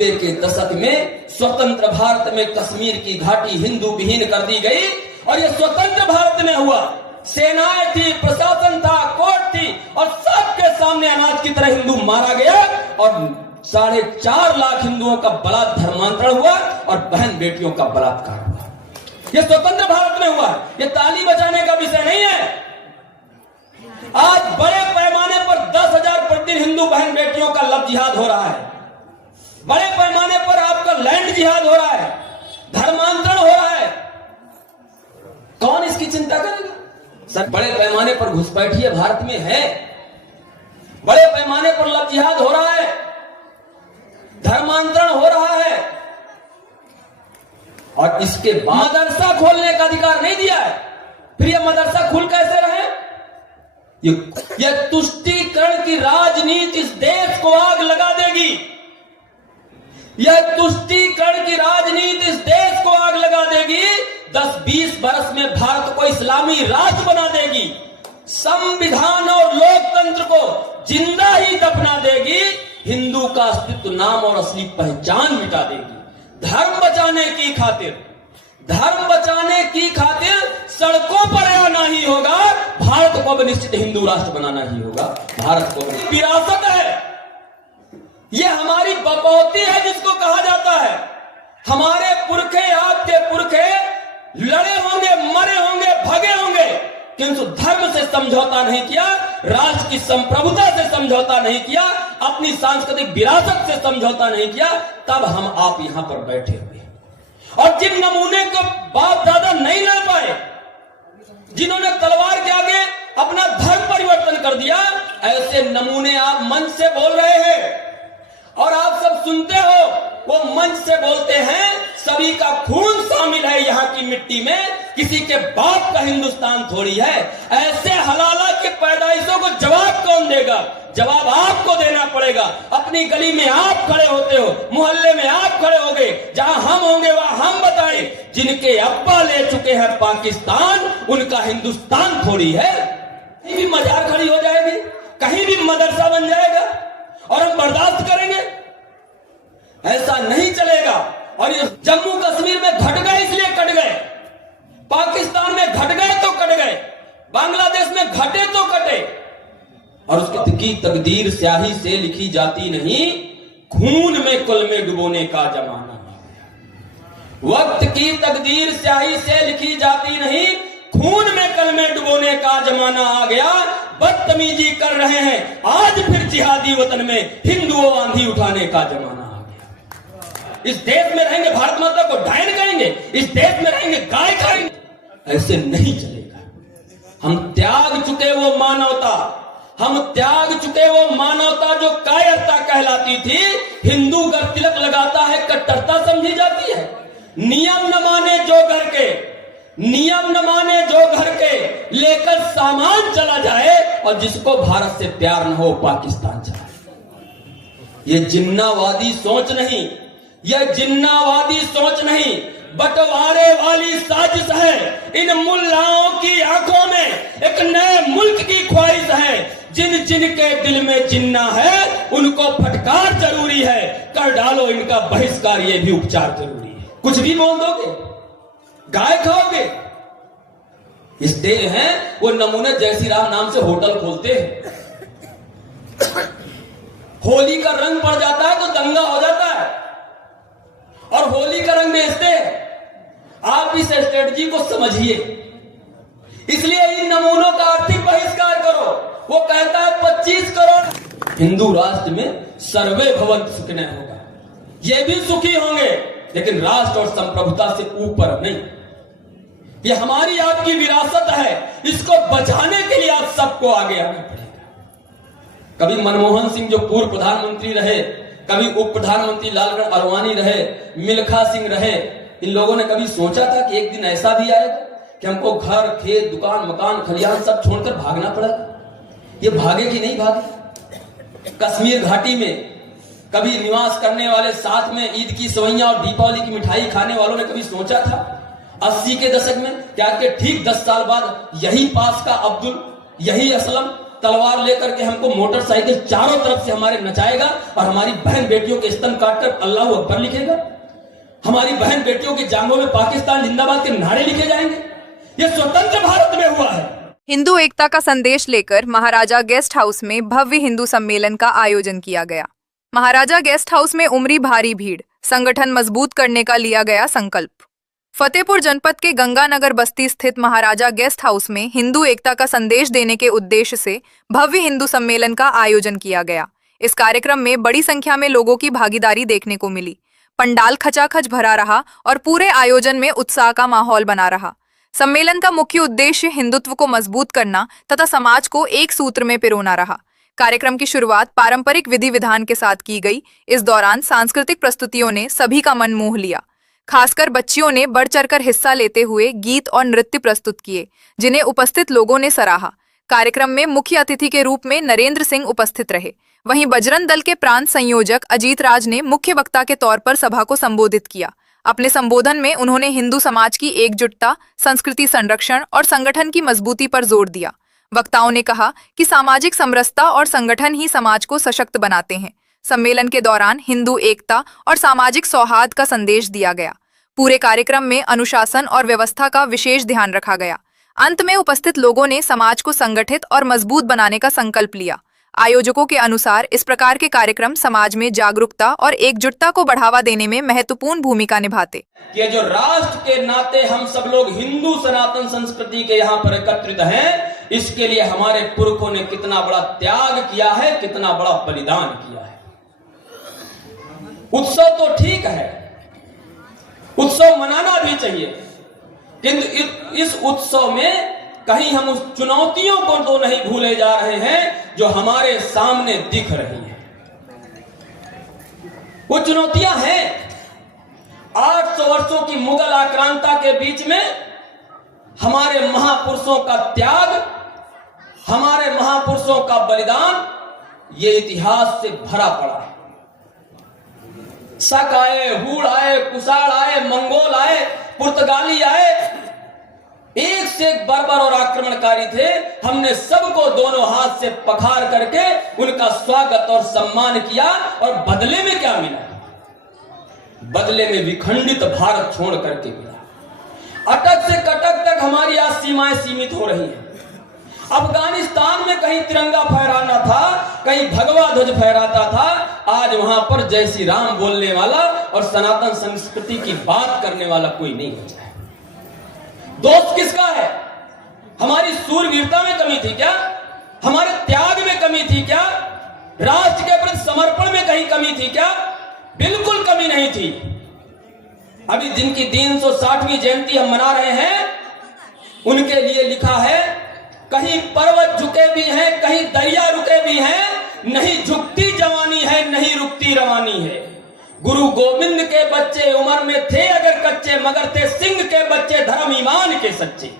के दशक में स्वतंत्र भारत में कश्मीर की घाटी हिंदू विहीन कर दी गई और ये स्वतंत्र भारत में हुआ। सेनाएं थी, प्रशासन था, कोर्ट थी और सबके सामने अनाज की तरह हिंदू मारा गया और 4.5 लाख हिंदुओं का बलात् धर्मांतरण हुआ और बहन बेटियों का बलात्कार हुआ। ये स्वतंत्र भारत में हुआ। ये ताली बजाने का विषय नहीं है। आज बड़े पैमाने पर 10,000 प्रतिदिन हिंदू बहन बेटियों का लव जिहाद हो रहा है। बड़े पैमाने पर आपका लैंड जिहाद हो रहा है, धर्मांतरण हो रहा है। कौन इसकी चिंता करेगा? सर, बड़े पैमाने पर घुसपैठिए भारत में है, बड़े पैमाने पर लव जिहाद हो रहा है, धर्मांतरण हो रहा है और इसके बाद मदरसा खोलने का अधिकार नहीं दिया है। फिर यह मदरसा खुल कैसे रहे? यह तुष्टीकरण की राजनीति इस देश को आग लगा देगी। यह तुष्टीकरण की राजनीति इस देश को आग लगा देगी। 10-20 वर्ष में भारत को इस्लामी राष्ट्र बना देगी। संविधान और लोकतंत्र को जिंदा ही दफना देगी। हिंदू का अस्तित्व, नाम और असली पहचान मिटा देगी। धर्म बचाने की खातिर सड़कों पर आना ही होगा। भारत को भी निश्चित हिंदू राष्ट्र बनाना ही होगा। भारत को विरासत है, यह हमारी बपौती है जिसको कहा जाता है। हमारे पुरखे, आपके पुरखे लड़े होंगे, मरे होंगे, भगे होंगे, किंतु धर्म से समझौता नहीं किया, राष्ट्र की संप्रभुता से समझौता नहीं किया, अपनी सांस्कृतिक विरासत से समझौता नहीं किया। तब हम आप यहां पर बैठे हुए। और जिन नमूने को बाप दादा नहीं ला पाए, जिन्होंने तलवार के आगे अपना धर्म परिवर्तन कर दिया, ऐसे नमूने आप मंच से बोल रहे हैं और आप सब सुनते हो। वो मंच से बोलते हैं, सभी का खून शामिल है यहाँ की मिट्टी में, किसी के बाप का हिंदुस्तान थोड़ी है। ऐसे हलाला की पैदाइशों को जवाब कौन देगा? जवाब आपको देना पड़ेगा। अपनी गली में आप खड़े होते हो, मोहल्ले में आप खड़े होगे, जहां हम होंगे वहां हम बताएं। जिनके अब्बा ले चुके हैं पाकिस्तान, उनका हिंदुस्तान थोड़ी है। कहीं भी मजार खड़ी हो जाएगी, कहीं भी मदरसा बन जाएगा और हम बर्दाश्त करेंगे? ऐसा नहीं चलेगा। और ये जम्मू कश्मीर में घट गए इसलिए कट गए, पाकिस्तान में घट गए तो कट गए, बांग्लादेश में घटे तो कटे। और उसकी तकदीर स्याही से लिखी जाती नहीं, खून में कुलमे डुबोने का जमाना आ गया। वक्त की तकदीर स्याही से लिखी जाती नहीं, खून में कलमे डुबोने का जमाना आ गया। बदतमीजी कर रहे हैं आज फिर जिहादी वतन में, हिंदुओं आंधी उठाने का जमाना आ गया। इस देश में रहेंगे भारत माता को डायन कहेंगे, इस देश में रहेंगे गाय खाएंगे। ऐसे नहीं चलेगा। हम त्याग चुके वो मानवता, जो कायरता कहलाती थी। हिंदू अगर तिलक लगाता है कट्टरता समझी जाती है। नियम न माने जो घर के लेकर सामान चला जाए और जिसको भारत से प्यार न हो पाकिस्तान चला जाए। ये जिन्नावादी सोच नहीं, बंटवारे वाली साजिश है। इन मुल्लाओं की आंखों में एक नए मुल्क की ख्वाहिश है। जिन के दिल में जिन्ना है उनको फटकार जरूरी है। कर डालो इनका बहिष्कार, ये भी उपचार जरूरी है। कुछ भी बोल दोगे, गाय खाओगे। इस देश हैं वो नमूने, जयसी राम नाम से होटल खोलते हैं। होली का रंग पड़ जाता है तो दंगा हो जाता है और होली का रंग बेचते हैं। आप इस स्ट्रेटजी को समझिए। इसलिए इन नमूनों का आर्थिक बहिष्कार करो। वो कहता है 25 करोड़ हिंदू राष्ट्र में सर्वे भवन्तु सुखिनः होगा। ये भी सुखी होंगे, लेकिन राष्ट्र और संप्रभुता से ऊपर नहीं। ये हमारी आपकी विरासत है, इसको बचाने के लिए आप सबको आगे आना पड़ेगा। कभी मनमोहन सिंह जो पूर्व प्रधानमंत्री रहे, कभी उप प्रधानमंत्री लालगढ़ अरवानी रहे, मिल्खा सिंह रहे, इन लोगों ने कभी सोचा था कि एक दिन ऐसा भी आएगा कि हमको घर, खेत, दुकान, मकान, खलिहान सब छोड़कर भागना पड़ेगा? ये भागे कि नहीं भागे? कश्मीर घाटी में कभी निवास करने वाले, साथ में ईद की सवैयां और दीपावली की मिठाई खाने वालों ने कभी सोचा था 80 के दशक में क्या के ठीक 10 साल बाद यही पास का अब्दुल, यही असलम तलवार लेकर के हमको मोटरसाइकिल चारों तरफ से हमारे नचाएगा और हमारी बहन बेटियों के स्तन काटकर अल्लाह अकबर लिखेगा? हमारी बहन बेटियों की जांघों में पाकिस्तान जिंदाबाद के नारे लिखे जाएंगे? ये स्वतंत्र भारत में हुआ है। हिंदू एकता का संदेश लेकर महाराजा गेस्ट हाउस में भव्य हिंदू सम्मेलन का आयोजन किया गया। महाराजा गेस्ट हाउस में उमड़ी भारी भीड़, संगठन मजबूत करने का लिया गया संकल्प। फतेहपुर जनपद के गंगानगर बस्ती स्थित महाराजा गेस्ट हाउस में हिंदू एकता का संदेश देने के उद्देश्य से भव्य हिंदू सम्मेलन का आयोजन किया गया। इस कार्यक्रम में बड़ी संख्या में लोगों की भागीदारी देखने को मिली। पंडाल खचाखच भरा रहा और पूरे आयोजन में उत्साह का माहौल बना रहा। सम्मेलन का मुख्य उद्देश्य हिंदुत्व को मजबूत करना तथा समाज को एक सूत्र में पिरोना रहा। कार्यक्रम की शुरुआत पारंपरिक विधि विधान के साथ की गई। इस दौरान सांस्कृतिक प्रस्तुतियों ने सभी का मन मोह लिया। खासकर बच्चियों ने बढ़ चढ़कर हिस्सा लेते हुए गीत और नृत्य प्रस्तुत किए, जिन्हें उपस्थित लोगों ने सराहा। कार्यक्रम में मुख्य अतिथि के रूप में नरेंद्र सिंह उपस्थित रहे। वहीं बजरंग दल के प्रांत संयोजक अजीत राज ने मुख्य वक्ता के तौर पर सभा को संबोधित किया। अपने संबोधन में उन्होंने हिंदू समाज की एकजुटता, संस्कृति संरक्षण और संगठन की मजबूती पर जोर दिया। वक्ताओं ने कहा कि सामाजिक समरसता और संगठन ही समाज को सशक्त बनाते हैं। सम्मेलन के दौरान हिंदू एकता और सामाजिक सौहार्द का संदेश दिया गया। पूरे कार्यक्रम में अनुशासन और व्यवस्था का विशेष ध्यान रखा गया। अंत में उपस्थित लोगों ने समाज को संगठित और मजबूत बनाने का संकल्प लिया। आयोजकों के अनुसार इस प्रकार के कार्यक्रम समाज में जागरूकता और एकजुटता को बढ़ावा देने में महत्वपूर्ण भूमिका निभाते। कि जो राष्ट्र के नाते हम सब लोग हिंदू सनातन संस्कृति के यहाँ पर एकत्रित हैं, इसके लिए हमारे पुरखों ने कितना बड़ा त्याग किया है, कितना बड़ा बलिदान किया है। उत्सव तो ठीक है, उत्सव मनाना भी चाहिए, किंतु इस उत्सव में कहीं हम उस चुनौतियों को तो नहीं भूले जा रहे हैं जो हमारे सामने दिख रही है। वो चुनौतियां हैं 800 वर्षों की मुगल आक्रांता के बीच में हमारे महापुरुषों का त्याग, हमारे महापुरुषों का बलिदान, ये इतिहास से भरा पड़ा है। शक आए, हूड़ आए, कुषाण आए, मंगोल आए, पुर्तगाली आए, एक से एक बर्बर और आक्रमणकारी थे। हमने सबको दोनों हाथ से पखार करके उनका स्वागत और सम्मान किया, और बदले में क्या मिला? बदले में विखंडित भारत छोड़ करके मिला। अटक से कटक तक हमारी आज सीमाएं सीमित हो रही हैं। अफगानिस्तान में कहीं तिरंगा फहराना था, कहीं भगवा ध्वज फहराता था, आज वहां पर जय श्री राम बोलने वाला और सनातन संस्कृति की बात करने वाला कोई नहीं बचा है। दोस्त किसका है? हमारी सूरवीरता में कमी थी क्या? हमारे त्याग में कमी थी क्या? राष्ट्र के प्रति समर्पण में कहीं कमी थी क्या? बिल्कुल कमी नहीं थी। अभी जिनकी 360वीं जयंती हम मना रहे हैं, उनके लिए लिखा है, कहीं पर्वत झुके भी हैं, कहीं दरिया रुके भी हैं, नहीं झुकती जवानी है, नहीं रुकती रवानी है। गुरु गोविंद के बच्चे उम्र में थे अगर कच्चे, मगर थे सिंह के बच्चे धर्म ईमान के सच्चे।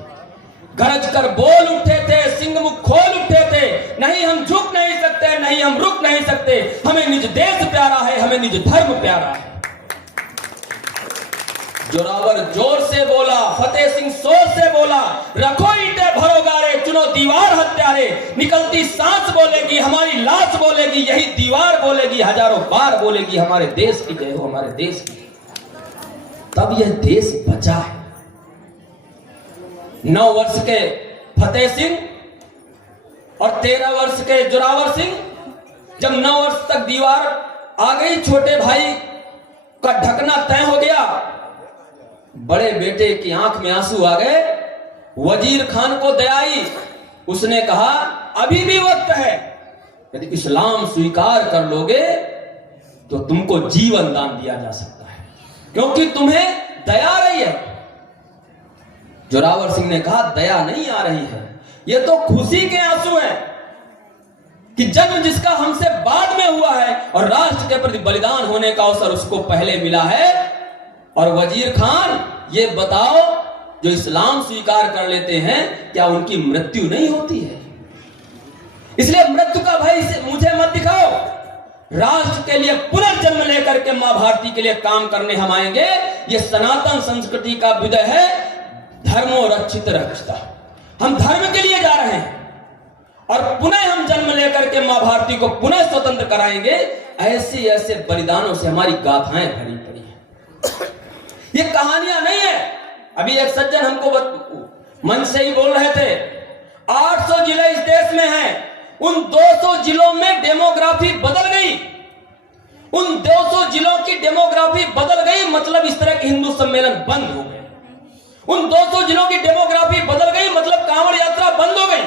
गरज कर बोल उठे थे, सिंह मुख खोल उठे थे, नहीं हम झुक नहीं सकते, नहीं हम रुक नहीं सकते। हमें निज देश प्यारा है, हमें निज धर्म प्यारा है। जोरावर जोर से बोला, फतेह सिंह सोच से बोला, रखो ईंटे भरो गारे, चुनो दीवार हत्यारे। निकलती सांस बोलेगी, हमारी लाश बोलेगी, यही दीवार बोलेगी, हजारों बार बोलेगी, हमारे देश की जय हो, हमारे देश की। तब यह देश बचा है। 9 वर्ष के फतेह सिंह और 13 वर्ष के जोरावर सिंह, जब 9 वर्ष तक दीवार आ गई, छोटे भाई का ढकना तय हो गया, बड़े बेटे की आंख में आंसू आ गए। वजीर खान को दया आई, उसने कहा अभी भी वक्त है, यदि इस्लाम स्वीकार कर लोगे तो तुमको जीवन दान दिया जा सकता है, क्योंकि तुम्हें दया आ रही है। जोरावर सिंह ने कहा दया नहीं आ रही है, ये तो खुशी के आंसू हैं कि जन्म जिसका हमसे बाद में हुआ है और राष्ट्र के प्रति बलिदान होने का अवसर उसको पहले मिला है। और वजीर खान, ये बताओ, जो इस्लाम स्वीकार कर लेते हैं, क्या उनकी मृत्यु नहीं होती है? इसलिए मृत्यु का भय से मुझे मत दिखाओ। राष्ट्र के लिए पुनर्जन्म लेकर के मां भारती के लिए काम करने हम आएंगे। ये सनातन संस्कृति का विजय है, धर्मो रक्षित रक्षता। हम धर्म के लिए जा रहे हैं और पुनः हम जन्म लेकर के मां भारती को पुनः स्वतंत्र कराएंगे। ऐसे ऐसे बलिदानों से हमारी गाथाएं भरी पड़ी हैं। ये कहानियां नहीं है। अभी एक सज्जन हमको मन से ही बोल रहे थे 800 जिले इस देश में हैं, उन 200 जिलों में डेमोग्राफी बदल गई। उन 200 जिलों की डेमोग्राफी बदल गई, मतलब इस तरह के हिंदू सम्मेलन बंद हो गए। उन 200 जिलों की डेमोग्राफी बदल गई, मतलब कांवड़ यात्रा बंद हो गई।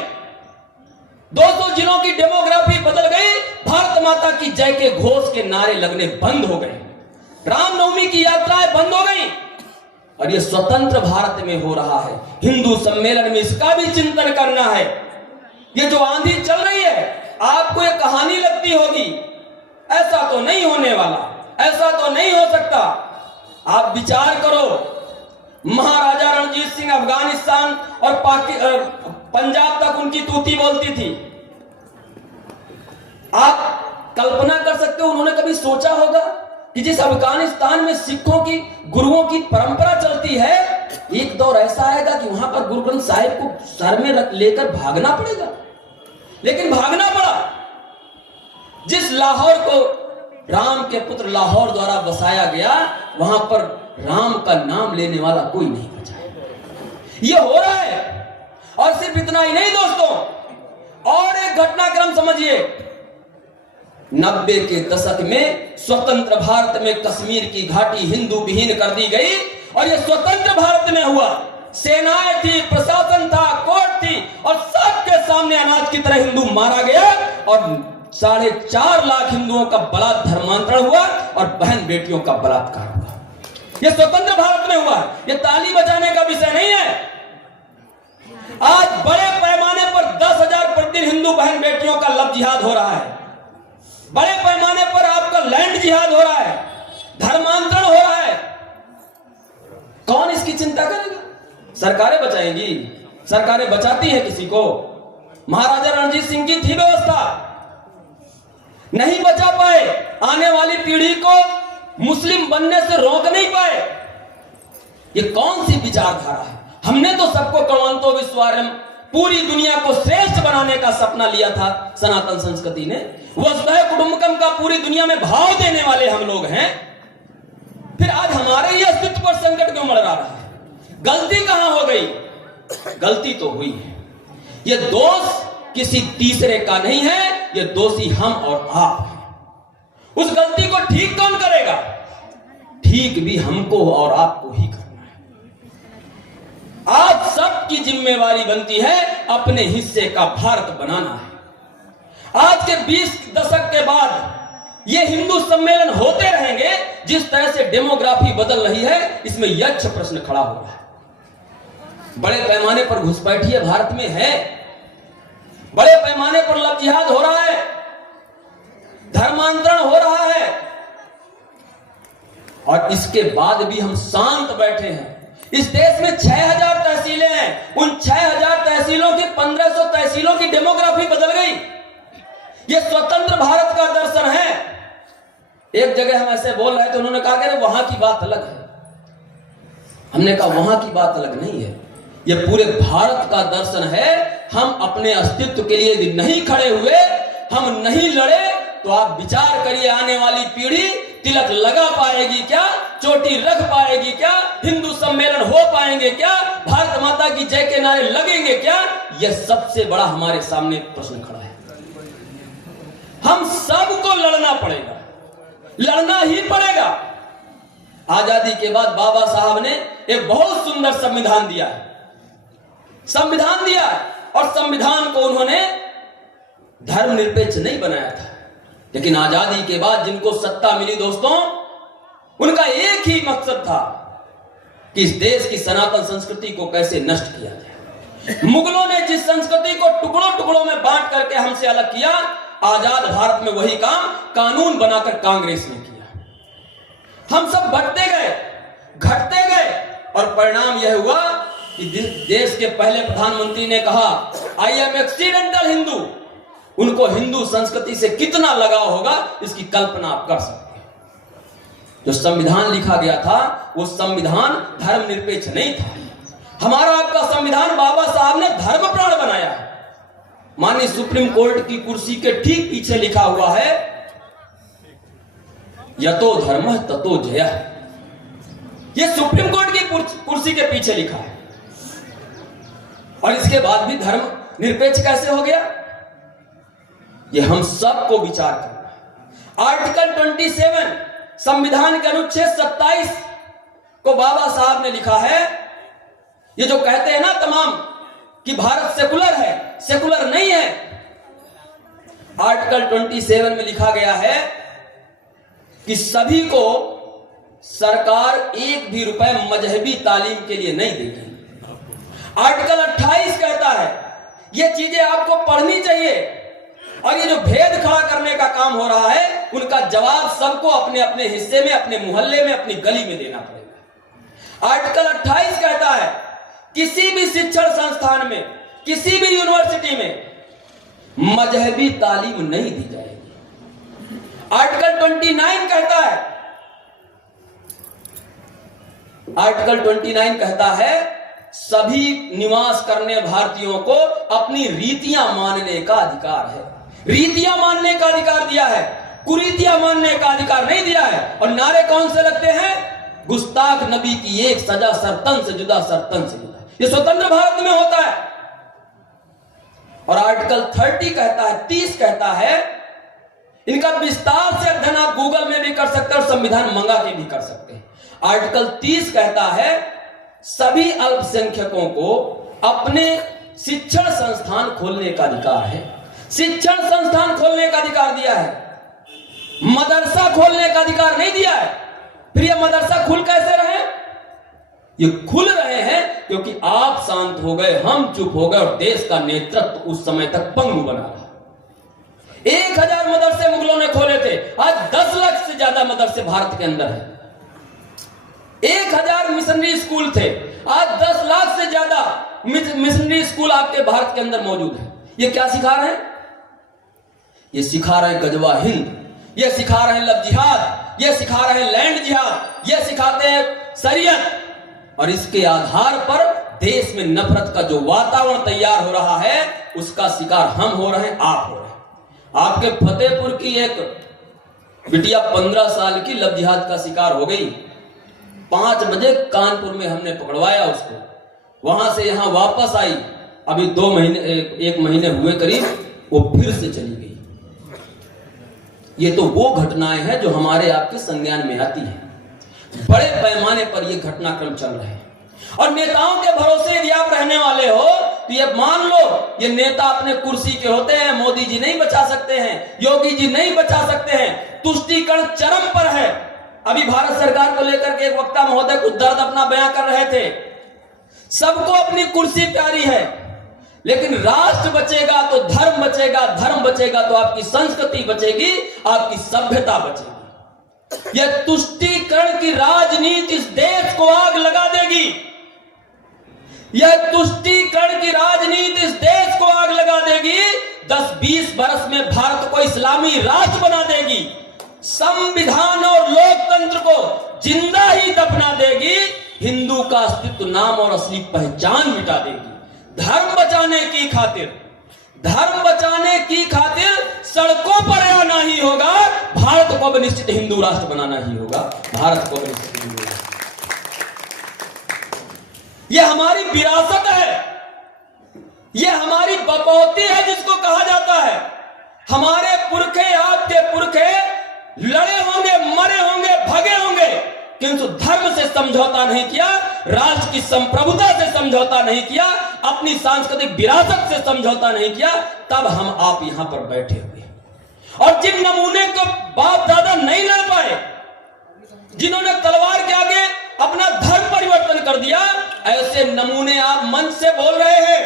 200 जिलों की डेमोग्राफी बदल गई, भारत माता की जय के घोष के नारे लगने बंद हो गए, रामनवमी की यात्राएं बंद हो गई। और ये स्वतंत्र भारत में हो रहा है। हिंदू सम्मेलन में इसका भी चिंतन करना है। ये जो आंधी चल रही है, आपको ये कहानी लगती होगी, ऐसा तो नहीं होने वाला, ऐसा तो नहीं हो सकता। आप विचार करो, महाराजा रणजीत सिंह अफगानिस्तान और पंजाब तक उनकी तूती बोलती थी। आप कल्पना कर सकते हो, उन्होंने कभी सोचा होगा कि जिस अफगानिस्तान में सिखों की गुरुओं की परंपरा चलती है, एक दौर ऐसा आएगा कि वहां पर गुरु ग्रंथ साहिब को सर में रख लेकर भागना पड़ेगा। लेकिन भागना पड़ा। जिस लाहौर को राम के पुत्र लाहौर द्वारा बसाया गया, वहां पर राम का नाम लेने वाला कोई नहीं बचा। ये हो रहा है। और सिर्फ इतना ही नहीं दोस्तों, और एक घटनाक्रम समझिए। 90 के दशक में स्वतंत्र भारत में कश्मीर की घाटी हिंदू विहीन कर दी गई, और यह स्वतंत्र भारत में हुआ। सेनाएं थी, प्रशासन था, कोर्ट थी, और सबके सामने अनाज की तरह हिंदू मारा गया, और 4.5 लाख हिंदुओं का बलात् धर्मांतरण हुआ और बहन बेटियों का बलात्कार हुआ। यह स्वतंत्र भारत में हुआ। यह ताली बजाने का विषय नहीं है। आज बड़े पैमाने पर 10,000 प्रतिदिन हिंदू बहन बेटियों का लव जिहाद हो रहा है। बड़े पैमाने पर आपका लैंड जिहाद हो रहा है, धर्मांतरण हो रहा है। कौन इसकी चिंता करेगा? सरकारें बचाएंगी। सरकारें बचाती हैं किसी को? महाराजा रणजीत सिंह की थी व्यवस्था, नहीं बचा पाए। आने वाली पीढ़ी को मुस्लिम बनने से रोक नहीं पाए। ये कौन सी विचारधारा है? हमने तो सबको कण्वांतो विश्वारम, पूरी दुनिया को श्रेष्ठ बनाने का सपना लिया था सनातन संस्कृति ने। वसुधैव कुटुंबकम का पूरी दुनिया में भाव देने वाले हम लोग हैं। फिर आज हमारे ही अस्तित्व पर संकट क्यों मंडरा रहा है? गलती कहां हो गई? गलती तो हुई है। ये दोष किसी तीसरे का नहीं है, ये दोषी हम और आप हैं। उस गलती को ठीक कौन करेगा? ठीक भी हमको और आपको ही करना है। आज सबकी जिम्मेवारी बनती है अपने हिस्से का भारत बनाना है। आज के 20 दशक के बाद ये हिंदू सम्मेलन होते रहेंगे। जिस तरह से डेमोग्राफी बदल रही है, इसमें यक्ष प्रश्न खड़ा हो रहा है। बड़े पैमाने पर घुसपैठिए भारत में है, बड़े पैमाने पर लव जिहाद हो रहा है, धर्मांतरण हो रहा है, और इसके बाद भी हम शांत बैठे हैं। इस देश में 6000 तहसीलें हैं। उन 6000 तहसीलों की 1500 तहसीलों की डेमोग्राफी बदल गई। यह स्वतंत्र भारत का दर्शन है। एक जगह हम ऐसे बोल रहे थे, उन्होंने कहा कि वहां की बात अलग है। हमने कहा वहां की बात अलग नहीं है, यह पूरे भारत का दर्शन है। हम अपने अस्तित्व के लिए यदि नहीं खड़े हुए, हम नहीं लड़े, तो आप विचार करिए आने वाली पीढ़ी तिलक लगा पाएगी क्या? चोटी रख पाएगी क्या? हिंदू सम्मेलन हो पाएंगे क्या? भारत माता की जय के नारे लगेंगे क्या? यह सबसे बड़ा हमारे सामने प्रश्न खड़ा है। हम सबको लड़ना पड़ेगा, लड़ना ही पड़ेगा। आजादी के बाद बाबा साहब ने एक बहुत सुंदर संविधान दिया है, संविधान दिया है, और संविधान को उन्होंने धर्मनिरपेक्ष नहीं बनाया था। लेकिन आजादी के बाद जिनको सत्ता मिली दोस्तों, उनका एक ही मकसद था कि इस देश की सनातन संस्कृति को कैसे नष्ट किया जाए। मुगलों ने जिस संस्कृति को टुकड़ों टुकड़ों में बांट करके हमसे अलग किया, आजाद भारत में वही काम कानून बनाकर कांग्रेस ने किया। हम सब बढ़ते गए, घटते गए, और परिणाम यह हुआ कि देश के पहले प्रधानमंत्री ने कहा आई एम एक्सीडेंटल हिंदू। उनको हिंदू संस्कृति से कितना लगाव होगा, इसकी कल्पना आप कर सकते हैं। जो संविधान लिखा गया था, वो संविधान धर्मनिरपेक्ष नहीं था। हमारा आपका संविधान बाबा साहब ने धर्म प्राण बनाया है। माननीय सुप्रीम कोर्ट की कुर्सी के ठीक पीछे लिखा हुआ है, यतो धर्मः ततो जयः। यह सुप्रीम कोर्ट की कुर्सी के पीछे लिखा है। और इसके बाद भी धर्म निरपेक्ष कैसे हो गया, यह हम सबको विचार करना है। आर्टिकल 27 संविधान के अनुच्छेद 27 को बाबा साहब ने लिखा है। ये जो कहते हैं ना तमाम कि भारत सेकुलर है, सेकुलर नहीं है। आर्टिकल 27 में लिखा गया है कि सभी को सरकार एक भी रुपए मजहबी तालीम के लिए नहीं देगी। आर्टिकल 28 कहता है ये चीजें आपको पढ़नी चाहिए, और ये जो भेद खड़ा करने का काम हो रहा है उनका जवाब सबको अपने अपने हिस्से में, अपने मोहल्ले में, अपनी गली में देना पड़ेगा। आर्टिकल 28 कहता है किसी भी शिक्षण संस्थान में, किसी भी यूनिवर्सिटी में मजहबी तालीम नहीं दी जाएगी। आर्टिकल 29 कहता है, आर्टिकल 29 कहता है सभी निवास करने भारतीयों को अपनी रीतियां मानने का अधिकार है। रीतियां मानने का अधिकार दिया है, कुरीतियां मानने का अधिकार नहीं दिया है। और नारे कौन से लगते हैं, गुस्ताख नबी की एक सजा सरतन से जुदा, सरतन से जुदा। ये स्वतंत्र भारत में होता है। और आर्टिकल 30 कहता है, 30 कहता है, इनका विस्तार से अध्ययन आप गूगल में भी कर सकते हैं और संविधान मंगा के भी कर सकते हैं। आर्टिकल 30 कहता है सभी अल्पसंख्यकों को अपने शिक्षण संस्थान खोलने का अधिकार है। शिक्षण संस्थान खोलने का अधिकार दिया है, मदरसा खोलने का अधिकार नहीं दिया है। फिर ये मदरसा खुल कैसे रहे, ये खुल रहे हैं क्योंकि आप शांत हो गए, हम चुप हो गए, और देश का नेतृत्व उस समय तक पंगु बना रहा। 1000 मदरसे मुगलों ने खोले थे, आज 10 लाख से ज्यादा मदरसे भारत के अंदर है। 1000 मिशनरी स्कूल थे, आज 10 लाख से ज्यादा मिशनरी स्कूल आपके भारत के अंदर मौजूद है। ये क्या सिखा रहे हैं, ये सिखा रहे हैं गजवा हिंद, ये सिखा रहे हैं लव जिहाद, ये सिखा रहे हैं लैंड जिहाद, ये सिखाते हैं शरीयत। और इसके आधार पर देश में नफरत का जो वातावरण तैयार हो रहा है उसका शिकार हम हो रहे हैं, आप हो रहे हैं। आपके फतेहपुर की एक बिटिया 15 साल की लव जिहाद का शिकार हो गई। 5 बजे कानपुर में हमने पकड़वाया उसको, वहां से यहां वापस आई, अभी 2 महीने 1 महीने हुए करीब, वो फिर से चली गई। ये तो वो घटनाएं हैं जो हमारे आपके संज्ञान में आती हैं। बड़े पैमाने पर ये घटनाक्रम चल रहे हैं। और नेताओं के भरोसे यदि आप रहने वाले हो तो ये मान लो ये नेता अपने कुर्सी के होते हैं, मोदी जी नहीं बचा सकते हैं, योगी जी नहीं बचा सकते हैं, तुष्टीकरण चरम पर है। अभी भारत सरकार को लेकर के एक वक्ता महोदय कुछ दर्द अपना बयां कर रहे थे। सबको अपनी कुर्सी प्यारी है, लेकिन राष्ट्र बचेगा तो धर्म बचेगा, धर्म बचेगा तो आपकी संस्कृति बचेगी, आपकी सभ्यता बचेगी। यह तुष्टीकरण की राजनीति इस देश को आग लगा देगी। यह तुष्टीकरण की राजनीति इस देश को आग लगा देगी। 10-20 वर्ष में भारत को इस्लामी राष्ट्र बना देगी, संविधान और लोकतंत्र को जिंदा ही दफना देगी, हिंदू का अस्तित्व, नाम और असली पहचान मिटा देगी। धर्म बचाने की खातिर, धर्म बचाने की खातिर सड़कों पर आना ही होगा। भारत को अब निश्चित हिंदू राष्ट्र बनाना ही होगा। भारत को अब निश्चित हिंदू राष्ट्र, यह हमारी विरासत है, यह हमारी बकौती है जिसको कहा जाता है। हमारे पुरखे, आपके पुरखे लड़े होंगे, मरे होंगे, भगे होंगे, किंतु धर्म से समझौता नहीं किया, राष्ट्र की संप्रभुता से समझौता नहीं किया, अपनी सांस्कृतिक विरासत से समझौता नहीं किया। तब हम आप यहां पर बैठे हुए। और जिन नमूने को बाप दादा नहीं लड़ पाए, जिन्होंने तलवार के आगे अपना धर्म परिवर्तन कर दिया, ऐसे नमूने आप मंच से बोल रहे हैं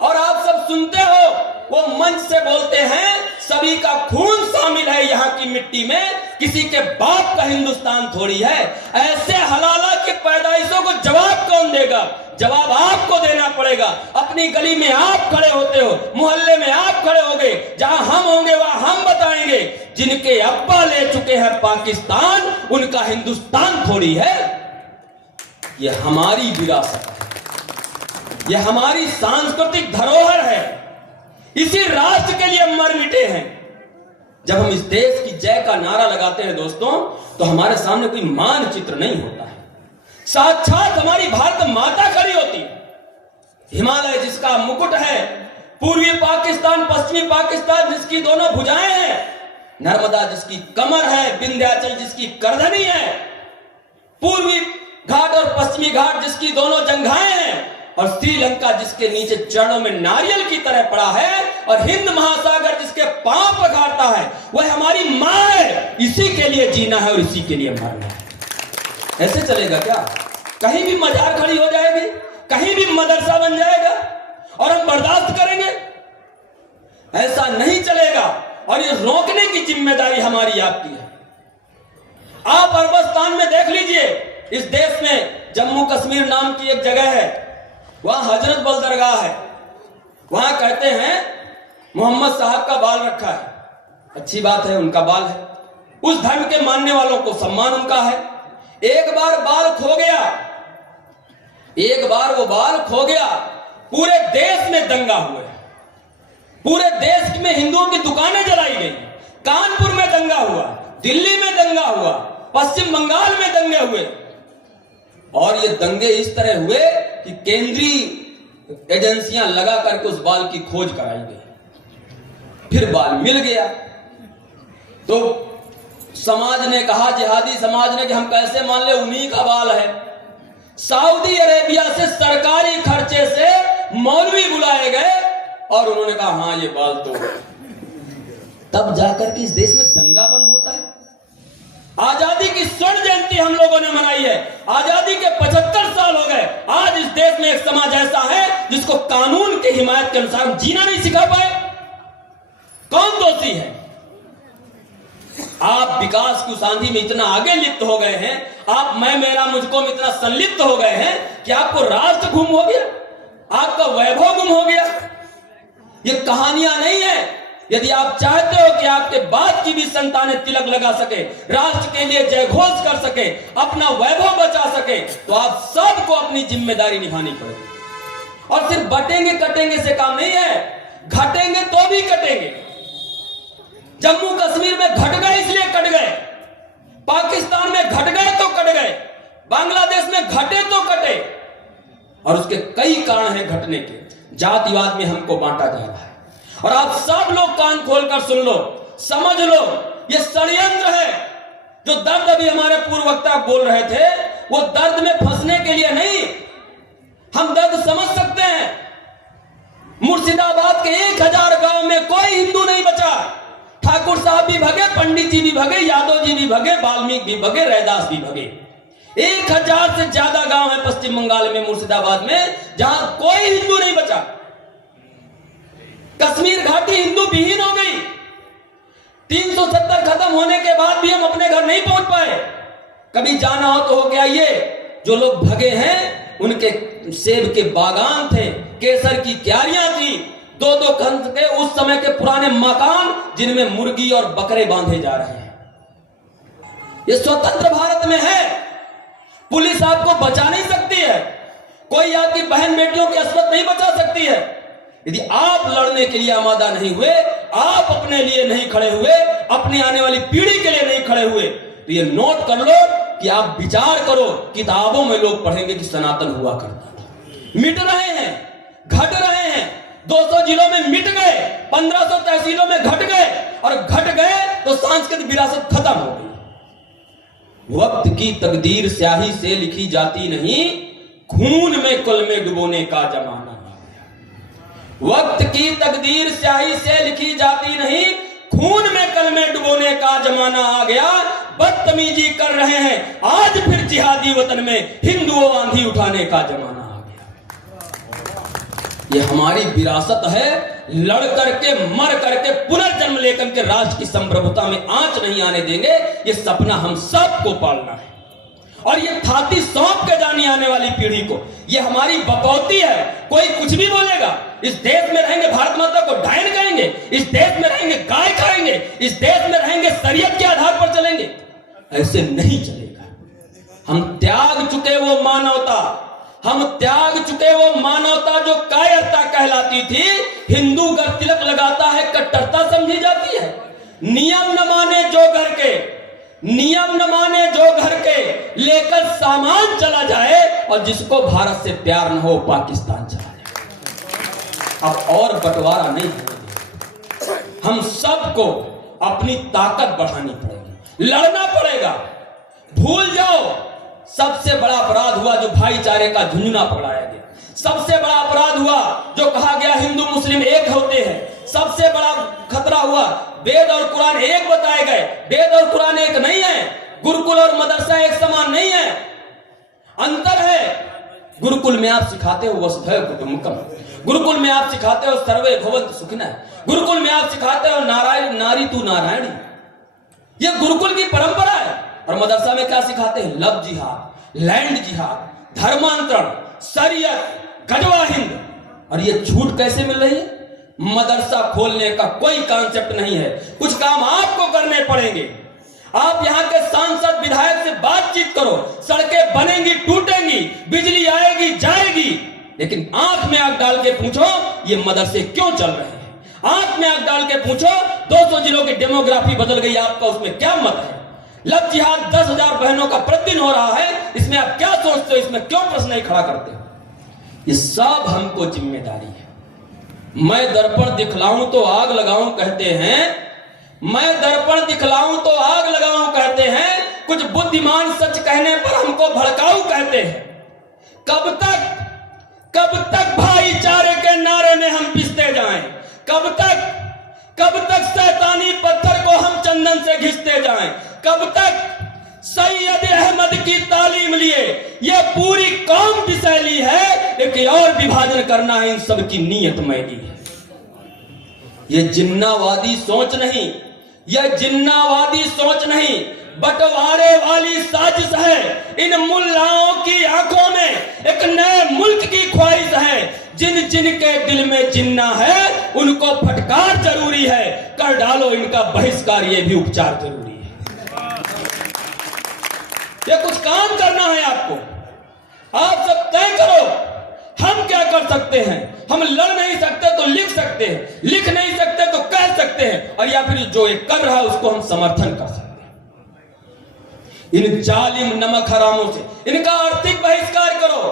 और आप सब सुनते हो। वो मंच से बोलते हैं, सभी का खून शामिल है यहाँ की मिट्टी में, किसी के बाप का हिंदुस्तान थोड़ी है। ऐसे हलाला की पैदाइशों को जवाब कौन देगा? जवाब आपको देना पड़ेगा। अपनी गली में आप खड़े होते हो, मोहल्ले में आप खड़े होंगे, जहां हम होंगे वहां हम बताएंगे। जिनके अब्बा ले चुके हैं पाकिस्तान, उनका हिंदुस्तान थोड़ी है। यह हमारी विरासत है, यह हमारी सांस्कृतिक धरोहर है, इसी राष्ट्र के लिए मर मिटे हैं। जब हम इस देश की जय का नारा लगाते हैं दोस्तों, तो हमारे सामने कोई मानचित्र नहीं होता है, साक्षात हमारी भारत माता खड़ी होती है। हिमालय जिसका मुकुट है, पूर्वी पाकिस्तान पश्चिमी पाकिस्तान जिसकी दोनों भुजाएं हैं, नर्मदा जिसकी कमर है, विंध्याचल जिसकी करधनी है, पूर्वी घाट और पश्चिमी घाट जिसकी दोनों जंघाएं हैं, और श्रीलंका जिसके नीचे चरणों में नारियल की तरह पड़ा है, और हिंद महासागर जिसके पांव पखारता है, वह हमारी मां है। इसी के लिए जीना है और इसी के लिए मरना है। ऐसे चलेगा क्या? कहीं भी मजार खड़ी हो जाएगी, कहीं भी मदरसा बन जाएगा और हम बर्दाश्त करेंगे? ऐसा नहीं चलेगा, और ये रोकने की जिम्मेदारी हमारी आपकी है। आप अरबस्तान में देख लीजिए, इस देश में जम्मू कश्मीर नाम की एक जगह है, वहां हजरत बल दरगाह है। वहां कहते हैं मोहम्मद साहब का बाल रखा है। अच्छी बात है, उनका बाल है, उस धर्म के मानने वालों को सम्मान उनका है। एक बार बाल खो गया, एक बार वो बाल खो गया, पूरे देश में दंगा हुआ, पूरे देश में हिंदुओं की दुकानें जलाई गई, कानपुर में दंगा हुआ, दिल्ली में दंगा हुआ, पश्चिम बंगाल में दंगे हुए। और ये दंगे इस तरह हुए कि केंद्रीय एजेंसियां लगा करके उस बाल की खोज कराई गई। फिर बाल मिल गया तो समाज ने कहा, जिहादी समाज ने, कि हम कैसे मान ले, उन्हीं का बाल है। सऊदी अरेबिया से सरकारी खर्चे से मौलवी बुलाए गए और उन्होंने कहा हाँ ये बाल तो, तब जाकर के इस देश में दंगा बंद होता है। आजादी की स्वर्ण जयंती हम लोगों ने मनाई है, आजादी के 75 साल हो गए। आज इस देश में एक समाज ऐसा है जिसको कानून की हिमायत के अनुसार जीना नहीं सिखा पाए। कौन दोषी है? आप विकास की उस आंधी में इतना आगे लिप्त हो गए हैं, आप मैं मेरा मुझको में इतना संलिप्त हो गए हैं कि आपको राष्ट्र गुम हो गया, आपका वैभव गुम हो गया। ये कहानियां नहीं है। यदि आप चाहते हो कि आपके बाद की भी संतानें तिलक लगा सके, राष्ट्र के लिए जय घोष कर सके, अपना वैभव बचा सके, तो आप सबको अपनी जिम्मेदारी निभानी पड़ेगी। और सिर्फ बटेंगे कटेंगे से काम नहीं है, घटेंगे तो भी कटेंगे। जम्मू कश्मीर में घट गए इसलिए कट गए, पाकिस्तान में घट गए तो कट गए, बांग्लादेश में घटे तो कटे, और उसके कई कारण हैं घटने के। जातिवाद में हमको बांटा जा रहा है, और आप सब लोग कान खोलकर सुन लो, समझ लो, ये षड्यंत्र है। जो दर्द अभी हमारे पूर्व वक्ता बोल रहे थे, वो दर्द में फंसने के लिए नहीं, हम दर्द समझ सकते हैं। मुर्शिदाबाद के 1000 गांव में कोई हिंदू नहीं बचा। ठाकुर साहब भी भगे, पंडित जी भी भगे, यादव जी भी भगे, वाल्मीकि भी भगे, रैदास भी भगे। 1000 से ज्यादा गांव है पश्चिम बंगाल में, मुर्शिदाबाद में, जहां कोई हिंदू नहीं बचा। कश्मीर घाटी हिंदू विहीन हो गई। 370 खत्म होने के बाद भी हम अपने घर नहीं पहुंच पाए। कभी जाना हो तो होके आइए। जो लोग भगे हैं उनके सेब के बागान थे, केसर की क्यारियां थी, 2-2 खंड के उस समय के पुराने मकान जिनमें मुर्गी और बकरे बांधे जा रहे हैं। ये स्वतंत्र भारत में है। पुलिस आपको बचा नहीं सकती है, कोई आपकी बहन बेटियों की अस्मत नहीं बचा सकती है। यदि आप लड़ने के लिए आमादा नहीं हुए, आप अपने लिए नहीं खड़े हुए, अपनी आने वाली पीढ़ी के लिए नहीं खड़े हुए, तो ये नोट कर लो कि आप विचार करो, किताबों में लोग पढ़ेंगे कि सनातन हुआ करता था। मिट रहे हैं, घट रहे हैं। 200 जिलों में मिट गए, 1500 तहसीलों में घट गए, और घट गए तो सांस्कृतिक विरासत खत्म हो गई। वक्त की तकदीर स्याही से लिखी जाती नहीं, खून में कलमे डुबोने का जमाना आ गया। वक्त की तकदीर स्याही से लिखी जाती नहीं, खून में कलमे डुबोने का जमाना आ गया। बदतमीजी कर रहे हैं आज फिर जिहादी वतन में, हिंदुओं आंधी उठाने का जमाना आ गया। ये हमारी विरासत है। लड़ करके, मर करके, पुनर्जन्म लेकर के राष्ट्र की संप्रभुता में आंच नहीं आने देंगे। ये सपना हम सबको पालना है, और ये थाती सौंप के जानी आने वाली पीढ़ी को। ये हमारी बकौती है। कोई कुछ भी बोलेगा, इस देश में रहेंगे भारत माता को डायन कहेंगे, इस देश में रहेंगे गाय खाएंगे, इस देश में रहेंगे शरीयत के आधार पर चलेंगे। ऐसे नहीं चलेगा। हम त्याग चुके वो मानवता, हम त्याग चुके वो मानवता जो कायरता कहलाती थी। हिंदू गर तिलक लगाता है कट्टरता समझी जाती है। नियम न माने जो घर के, नियम न माने जो घर के, लेकर सामान चला जाए, और जिसको भारत से प्यार न हो पाकिस्तान चला जाए। अब और बंटवारा नहीं होगा, हम सबको अपनी ताकत बढ़ानी पड़ेगी, लड़ना पड़ेगा। भूल जाओ सबसे बड़ा अपराध हुआ जो भाईचारे का झुंझुना पकड़ाया गया। सबसे बड़ा अपराध हुआ जो कहा गया हिंदू मुस्लिम एक होते हैं। सबसे बड़ा खतरा हुआ वेद और कुरान एक बताए गए। वेद और कुरान एक नहीं है। गुरुकुल और मदरसा एक समान नहीं है, अंतर है। गुरुकुल में आप सिखाते हो वसुधैव कुटुंबकम, गुरुकुल में आप सिखाते हो सर्वे भवन्तु सुखिनः, गुरुकुल में आप सिखाते हो नारायण नारी तू नारायणी। यह गुरुकुल की परंपरा है। और मदरसा में क्या सिखाते हैं? लव जिहाद, लैंड जिहाद, धर्मांतरण, शरीयत, गजवा हिंद। और ये छूट कैसे मिल रही है? मदरसा खोलने का कोई कॉन्सेप्ट नहीं है। कुछ काम आपको करने पड़ेंगे। आप यहाँ के सांसद विधायक से बातचीत करो, सड़कें बनेंगी टूटेंगी, बिजली आएगी जाएगी, लेकिन आंख में आंख डाल के पूछो ये मदरसे क्यों चल रहे हैं। आंख में आंख डाल के पूछो 200 जिलों की डेमोग्राफी बदल गई, आपका उसमें क्या मत है? लव जिहाद 10,000 बहनों का प्रतिदिन हो रहा है, इसमें आप क्या सोचते हो? इसमें क्यों प्रश्न नहीं खड़ा करते हो? ये सब हमको जिम्मेदारी है। मैं दर्पण दिखलाऊं तो आग लगाऊं कहते हैं, मैं दर्पण दिखलाऊं तो आग लगाऊं कहते हैं, कुछ बुद्धिमान सच कहने पर हमको भड़काऊ कहते हैं। कब तक भाईचारे के नारे में हम पिसते जाएं? कब तक शैतानी पत्थर को हम चंदन से घिसते जाएं? कब तक सैयद अहमद की तालीम लिए ये पूरी कौम पिसैली है, एक और विभाजन करना है, इन सब की नीयत मैली है। ये जिन्नावादी सोच नहीं, यह जिन्नावादी सोच नहीं, बंटवारे वाली साजिश है। इन मुल्लाओं की आंखों में एक नए मुल्क की ख्वाहिश है। जिन के दिल में जिन्ना है उनको फटकार जरूरी है, कर डालो इनका बहिष्कार, ये भी उपचार जरूरी है। ये कुछ काम करना है आपको। आप सब तय करो हम क्या कर सकते हैं। हम लड़ नहीं सकते तो लिख सकते हैं, लिख नहीं सकते तो कह सकते हैं, और या फिर जो ये कर रहा है उसको हम समर्थन कर सकते हैं। इन जालिम नमक हरामों से इनका आर्थिक बहिष्कार करो।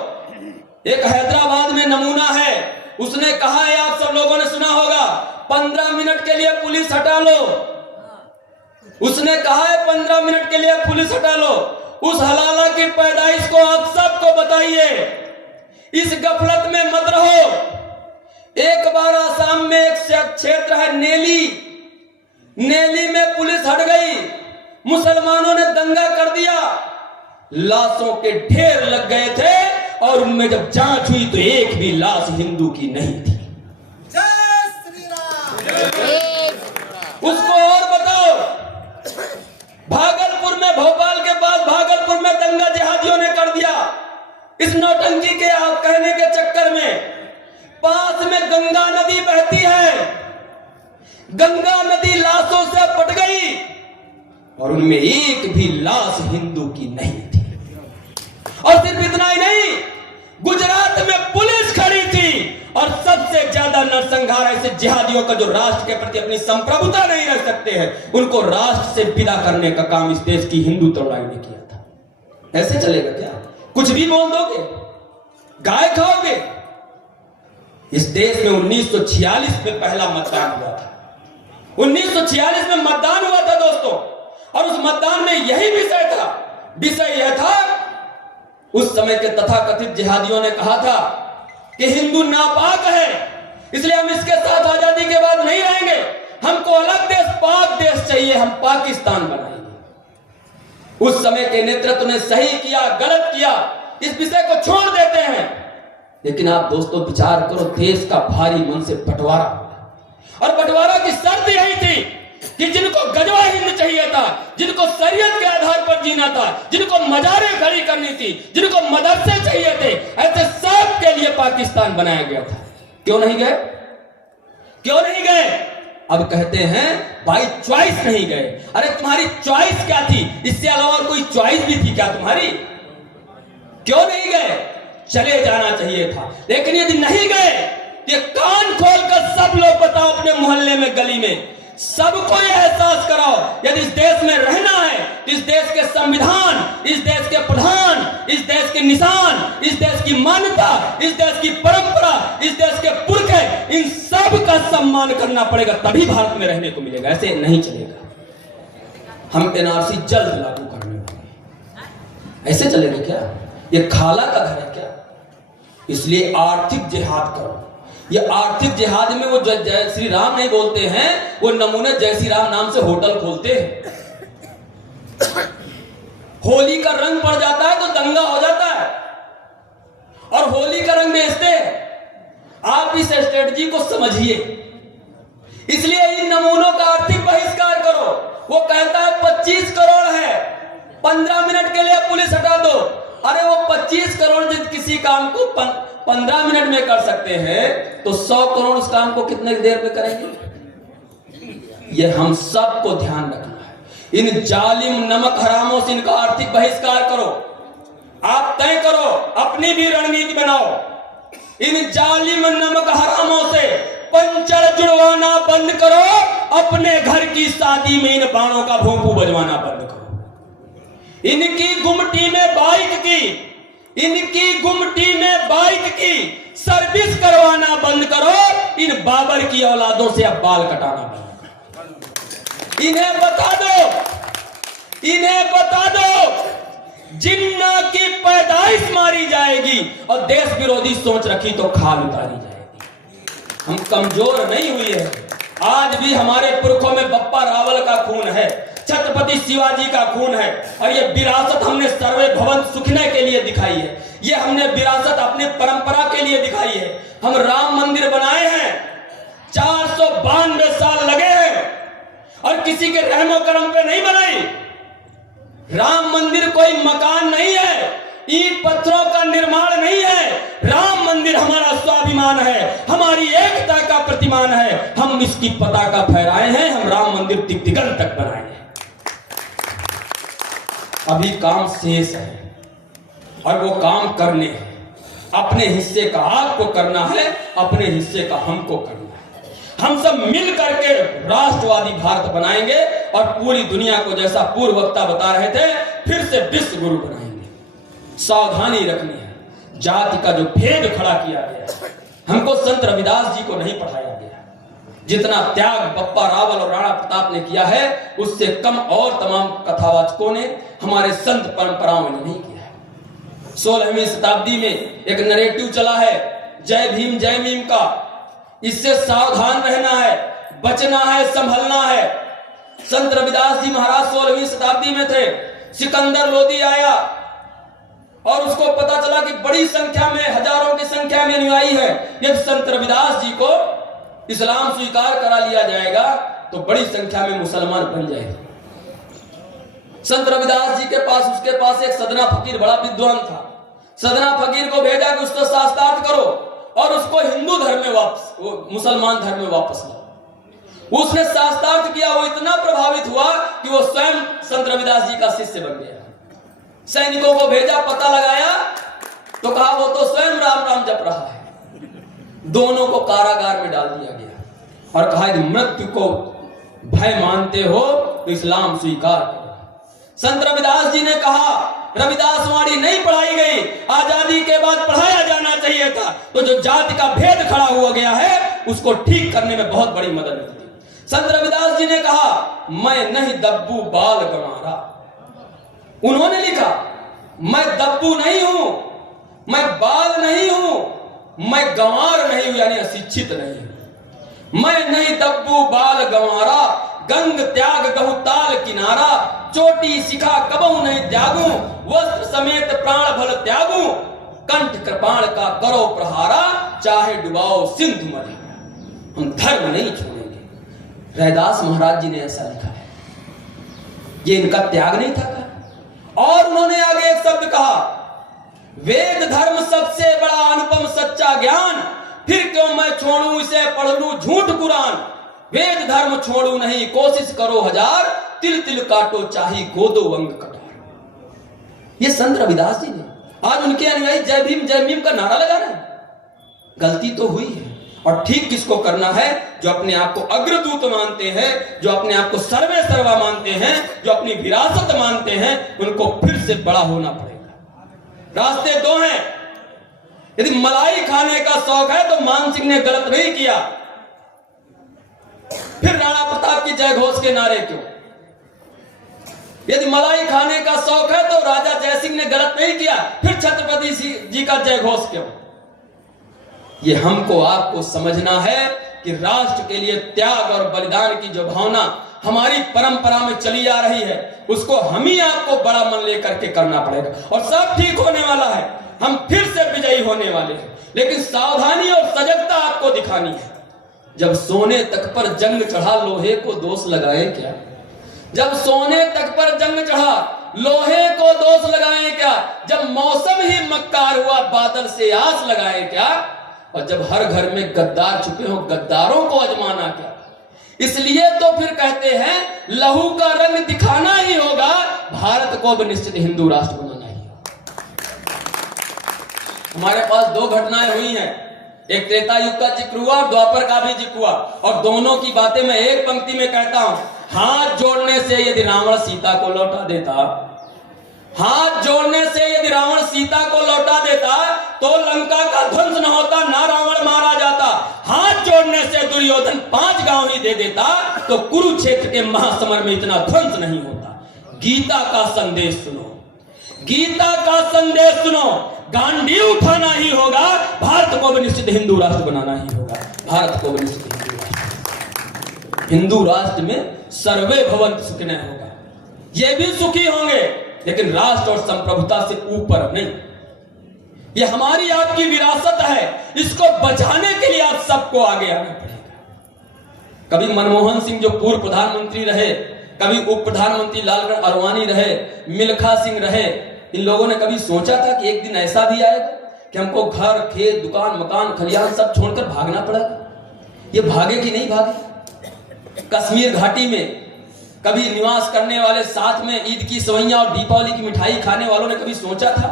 एक हैदराबाद में नमूना है, उसने कहा है, आप सब लोगों ने सुना होगा, 15 मिनट के लिए पुलिस हटा लो। उसने कहा है 15 मिनट के लिए पुलिस हटा लो। उस हलाला की पैदाइश को आप सबको बताइए, इस गफलत में मत रहो। एक बार आसाम में एक क्षेत्र है नेली, नेली में पुलिस हट गई, मुसलमानों ने दंगा कर दिया, लाशों के ढेर लग गए थे, और उनमें जब जांच हुई तो एक भी लाश हिंदू की नहीं थी। जय श्री राम। उसको और बताओ, भागलपुर में, भोपाल के पास भागलपुर में दंगा जिहादियों ने कर दिया। इस नौटंकी के आप कहने के चक्कर में पास में गंगा नदी बहती है, गंगा नदी लाशों से पट गई, और उनमें एक भी लाश हिंदू की नहीं थी। और सिर्फ इतना ही नहीं, गुजरात में पुलिस खड़ी थी, और सबसे ज्यादा नरसंहार ऐसे जिहादियों का जो राष्ट्र के प्रति अपनी संप्रभुता नहीं रख सकते हैं, उनको राष्ट्र से विदा करने का काम इस देश की हिंदू तरुणाई ने किया था। ऐसे चलेगा क्या? कुछ भी बोल दोगे, गाय खाओगे? इस देश में 1946 में पहला मतदान हुआ था। 1946 में मतदान हुआ था दोस्तों, और उस मतदान में यही विषय था। विषय यह था, उस समय के तथाकथित जिहादियों ने कहा था कि हिंदू नापाक है, इसलिए हम इसके साथ आजादी के बाद नहीं रहेंगे, हमको अलग देश, पाक देश चाहिए, हम पाकिस्तान बनाएंगे। उस समय के नेतृत्व ने सही किया गलत किया इस विषय को छोड़ देते हैं, लेकिन आप दोस्तों विचार करो, देश का भारी मन से बंटवारा हुआ, और बंटवारा की शर्त यही थी कि जिनको गजवा हिंद चाहिए था, जिनको शरीयत के आधार पर जीना था, जिनको मजारें खड़ी करनी थी, जिनको मदरसे चाहिए थे, ऐसे सब के लिए पाकिस्तान बनाया गया था। क्यों नहीं गए? क्यों नहीं गए? अब कहते हैं भाई चॉइस नहीं गए। अरे तुम्हारी चॉइस क्या थी? इससे अलावा कोई चॉइस भी थी क्या तुम्हारी? क्यों नहीं गए? चले जाना चाहिए था। लेकिन यदि नहीं गए, ये कान खोलकर सब लोग बताओ अपने मोहल्ले में, गली में, सबको ये एहसास कराओ, यदि इस देश में रहना है तो इस देश के संविधान, इस देश के प्रधान, इस देश के निशान, इस देश की मान्यता, इस देश की परंपरा, इस देश के पुरखे, इन सब का सम्मान करना पड़ेगा, तभी भारत में रहने को मिलेगा। ऐसे नहीं चलेगा। हम एनआरसी जल्द लागू करने वाले, ऐसे चलेगा क्या? ये खाला का घर है क्या? इसलिए आर्थिक जिहाद करो। ये आर्थिक जिहाद में वो जय श्री राम नहीं बोलते हैं, वो नमूने जय श्री राम नाम से होटल खोलते हैं। होली का रंग पड़ जाता है तो दंगा हो जाता है, और होली का रंग बेचते हैं। आप इस स्ट्रेटजी को समझिए। इसलिए इन नमूनों का आर्थिक बहिष्कार करो। वो कहता है 25 करोड़ है, 15 मिनट के लिए पुलिस हटा दो। अरे वो 25 करोड़ जिस किसी काम को 15 मिनट में कर सकते हैं, तो 100 करोड़ उस काम को कितने देर में करेंगे? ये हम सबको ध्यान रखना है। इन जालिम नमक हरामों से इनका आर्थिक बहिष्कार करो। आप तय करो, अपनी भी रणनीति बनाओ। इन जालिम नमक हरामों से पंचर जुड़वाना बंद करो। अपने घर की शादी में इन बाणों का भोंपू बजवाना बंद करो। इनकी गुमटी में बाइक की, इनकी गुमटी में बाइक की सर्विस करवाना बंद करो। इन बाबर की औलादों से अब बाल कटाना बंद करो। इन्हें बता दो, इन्हें बता दो, जिन्ना की पैदाइश मारी जाएगी और देश विरोधी सोच रखी तो खाल उतारी जाएगी। हम कमजोर नहीं हुए हैं। आज भी हमारे पुरखों में बप्पा रावल का खून है, छत्रपति शिवाजी का खून है, और ये विरासत हमने सर्वे भवन सुखने के लिए दिखाई है। ये हमने विरासत अपनी परंपरा के लिए दिखाई है। हम राम मंदिर बनाए हैं, 492 साल लगे हैं, और किसी के रहमो करम पे नहीं बनाई। राम मंदिर कोई मकान नहीं है, ईंट पत्थरों का निर्माण नहीं है। राम मंदिर हमारा स्वाभिमान है, हमारी एकता का प्रतिमान है। हम इसकी पताका फहराए हैं, हम राम मंदिर दिगंत तक बनाए हैं। अभी काम शेष है और वो काम करने हैं। अपने हिस्से का आपको करना है, अपने हिस्से का हमको करना है। हम सब मिल करके राष्ट्रवादी भारत बनाएंगे और पूरी दुनिया को, जैसा पूर्व वक्ता बता रहे थे, फिर से विश्व गुरु बनाएंगे। सावधानी रखनी है। जाति का जो भेद खड़ा किया गया, हमको संत रविदास जी को नहीं पढ़ाया गया। जितना त्याग बप्पा रावल और राणा प्रताप ने किया है, उससे कम और तमाम कथावाचकों ने, हमारे संत परंपराओं ने नहीं किया है। 16वीं शताब्दी में एक नरेटिव चला है जय भीम जय मीम का। इससे सावधान रहना है, बचना है, संभलना है। संत रविदास जी महाराज 16वीं शताब्दी में थे। सिकंदर लोदी आया और उसको पता चला कि बड़ी संख्या में, हजारों की संख्या में अनुयायी है। यदि संत रविदास जी को इस्लाम स्वीकार करा लिया जाएगा तो बड़ी संख्या में मुसलमान बन जाएंगे। संत रविदास जी के पास, उसके पास एक सदना फकीर बड़ा विद्वान था। सदना फकीर को भेजा कि उसको शास्त्रार्थ करो और उसको हिंदू धर्म में वापस, मुसलमान धर्म में वापस लाओ। उसने शास्त्रार्थ किया, वो इतना प्रभावित हुआ कि वो स्वयं संत रविदास जी का शिष्य बन गया। सैनिकों को भेजा, पता लगाया तो कहा वो तो स्वयं राम राम जप रहा है। दोनों को कारागार में डाल दिया गया और कहा यदि मृत्यु को भय मानते हो तो इस्लाम स्वीकार करो। संत रविदास जी ने कहा रविदास वाणी नहीं पढ़ाई गई, आजादी के बाद पढ़ाया जाना चाहिए था। तो जो जाति का भेद खड़ा हुआ गया है उसको ठीक करने में बहुत बड़ी मदद मिलती। संत रविदास जी ने कहा मैं नहीं दब्बू बाल गंवारा। उन्होंने लिखा मैं दब्बू नहीं हूं, मैं बाल नहीं हूं, मैं गंवार नहीं हूं, यानी अशिक्षित नहीं हूं। मैं नहीं दब्बू बाल गंवारा, गंग त्याग गहु ताल किनारा, चोटी शिखा कबहू नहीं त्यागू, वस्त्र समेत प्राण भल त्यागू, कंठ कृपाण का करो प्रहारा, चाहे डुबाओ सिंधु मझारा। हम धर्म नहीं छोड़ेंगे। रैदास महाराज जी ने ऐसा लिखा है। ये इनका त्याग नहीं था क्या? और उन्होंने आगे एक शब्द कहा वेद धर्म सबसे बड़ा अनुपम सच्चा ज्ञान, फिर क्यों मैं छोड़ूं इसे पढ़ लूं झूठ कुरान। वेद धर्म छोड़ू नहीं कोशिश करो हजार, तिल तिल काटो चाही गोदो अंग कटार। ये संत रविदास जी ने आज उनके अनुयायी जय भीम का नारा लगा रहे हैं। गलती तो हुई है, और ठीक किसको करना है? जो अपने आप को अग्रदूत मानते हैं, जो अपने आप को सर्वे सर्वा मानते हैं, जो अपनी विरासत मानते हैं, उनको फिर से बड़ा होना पड़ेगा। रास्ते दो हैं। यदि मलाई खाने का शौक है तो मान सिंह ने गलत नहीं किया, फिर राणा प्रताप की जय घोष के नारे क्यों? यदि मलाई खाने का शौक है तो राजा जयसिंह ने गलत नहीं किया, फिर छत्रपति जी का जय घोष क्यों? ये हमको आपको समझना है कि राष्ट्र के लिए त्याग और बलिदान की जो भावना हमारी परंपरा में चली आ रही है, उसको हम ही आपको बड़ा मन लेकर के करना पड़ेगा, और सब ठीक होने वाला है। हम फिर से विजयी होने वाले हैं, लेकिन सावधानी और सजगता आपको दिखानी है। जब सोने तक पर जंग चढ़ा, लोहे को दोष लगाए क्या? जब सोने तक पर जंग चढ़ा, लोहे को दोष लगाए क्या? जब मौसम ही मक्कार हुआ, बादल से आस लगाए क्या? और जब हर घर में गद्दार छुपे हो, गद्दारों को आजमाना क्या? इसलिए तो फिर कहते हैं लहू का रंग दिखाना ही होगा, भारत को अब निश्चित हिंदू राष्ट्र बनाना ही होगा। हमारे पास दो घटनाएं हुई हैं, एक त्रेता युग का जिक्र हुआ और द्वापर का भी जिक्र हुआ, और दोनों की बातें मैं एक पंक्ति में कहता हूं। हाथ जोड़ने से यदि रावण सीता को लौटा देता, हाथ जोड़ने से यदि रावण सीता को लौटा देता, तो लंका का ध्वंस न होता, ना रावण मारा जाता। हाथ जोड़ने से दुर्योधन 5 गांव ही दे देता, तो कुरुक्षेत्र के महासमर में इतना ध्वंस नहीं होता। गीता का संदेश सुनो, गीता का संदेश सुनो। गांडी उठाना ही होगा, भारत को भी निश्चित हिंदू राष्ट्र बनाना ही होगा। भारत को भी निश्चित हिंदू राष्ट्र में सर्वे भवन्तु सुखिनः होगा। ये भी सुखी होंगे, लेकिन राष्ट्र और संप्रभुता से ऊपर नहीं। ये हमारी आपकी विरासत है, इसको बचाने के लिए आप सबको आगे आना पड़ेगा। कभी मनमोहन सिंह जो पूर्व प्रधानमंत्री रहे, कभी उप प्रधानमंत्री लालगढ़ अरवानी रहे, मिल्खा सिंह रहे, इन लोगों ने कभी सोचा था कि एक दिन ऐसा भी आएगा कि हमको घर, खेत, दुकान, मकान, खलियान सब छोड़कर भागना पड़ेगा? ये भागे कि नहीं भागे? कश्मीर घाटी में कभी निवास करने वाले, साथ में ईद की सवैयां और दीपावली की मिठाई खाने वालों ने कभी सोचा था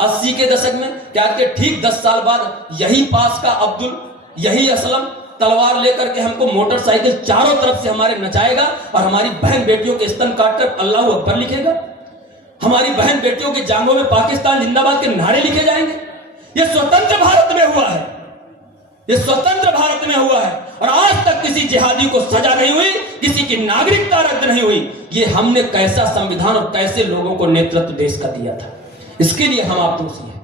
80 के दशक में क्या के ठीक 10 साल बाद यही पास का अब्दुल, यही असलम तलवार लेकर के हमको मोटरसाइकिल चारों तरफ से हमारे नचाएगा और हमारी बहन बेटियों के स्तन काटकर अल्लाह अकबर लिखेगा? हमारी बहन बेटियों के जांघों में पाकिस्तान जिंदाबाद के नारे लिखे जाएंगे? ये स्वतंत्र भारत में हुआ है, ये स्वतंत्र भारत में हुआ है, और आज तक किसी जिहादी को सजा नहीं हुई, किसी की नागरिकता रद्द नहीं हुई। ये हमने कैसा संविधान और कैसे लोगों को नेतृत्व देश का दिया था, इसके लिए हम आप दोषी हैं।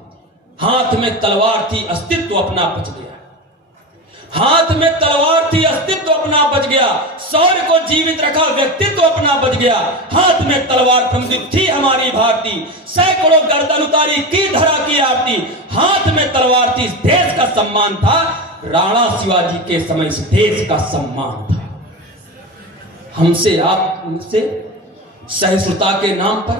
हाथ में तलवार थी, अस्तित्व अपना बच गया। हाथ में तलवार थी, अस्तित्व अपना बच गया। शौर्य को जीवित रखा, व्यक्तित्व अपना बच गया। हाथ में तलवार प्रमुख थी हमारी भारती, सैकड़ों गर्दन उतारी, की धरा की आरती। हाथ में तलवार थी, देश का सम्मान था। राणा शिवाजी के समय इस देश का सम्मान था। हमसे आप मुझसे सहिष्णुता के नाम पर,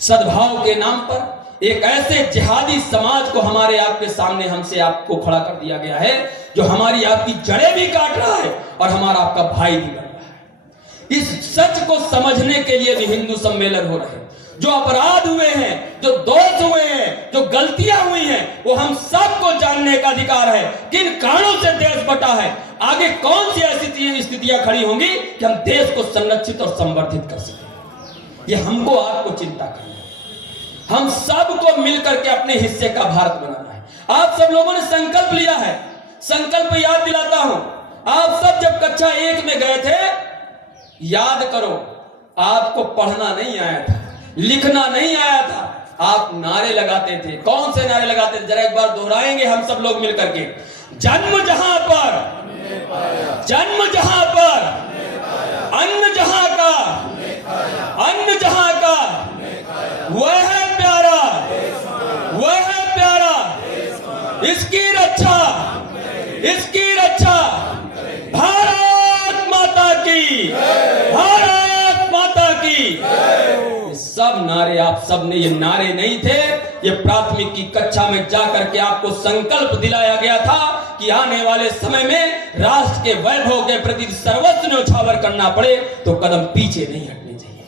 सद्भाव के नाम पर एक ऐसे जिहादी समाज को हमारे आपके सामने हमसे आपको खड़ा कर दिया गया है, जो हमारी आपकी जड़ें भी काट रहा है और हमारा आपका भाई भी बन रहा है। इस सच को समझने के लिए भी हिंदू सम्मेलन हो रहे हैं। जो अपराध हुए हैं, जो दोष हुए हैं, जो गलतियां हुई हैं, वो हम सबको जानने का अधिकार है। किन कारणों से देश बटा है, आगे कौन सी ऐसी स्थितियां खड़ी होंगी कि हम देश को संरक्षित और संवर्धित कर सकें। ये हमको आपको चिंता करना है। हम सबको मिलकर के अपने हिस्से का भारत बनाना है। आप सब लोगों ने संकल्प लिया है, संकल्प याद दिलाता हूं। आप सब जब कक्षा 1 में गए थे, याद करो, आपको पढ़ना नहीं आया था, लिखना नहीं आया था, आप नारे लगाते थे। कौन से नारे लगाते थे? जरा एक बार दोहराएंगे हम सब लोग मिलकर के। जन्म जहां पर, जन्म जहां पर, अन्न जहां का, अन्न जहां का, वह है प्यारा, वह है प्यारा। इसकी रक्षा, इसकी रक्षा भारत माता की, भारत माता की। ये सब नारे आप सब ने, ये नारे नहीं थे, ये प्राथमिक की कक्षा में जाकर के आपको संकल्प दिलाया गया था कि आने वाले समय में राष्ट्र के वैभव के प्रति सर्वस्व न्योछावर करना पड़े तो कदम पीछे नहीं हटने चाहिए।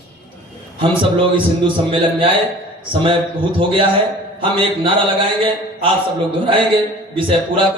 हम सब लोग इस हिंदू सम्मेलन में आए, समय बहुत हो गया है। हम एक नारा लगाएंगे, आप सब लोग दोहराएंगे, विषय पूरा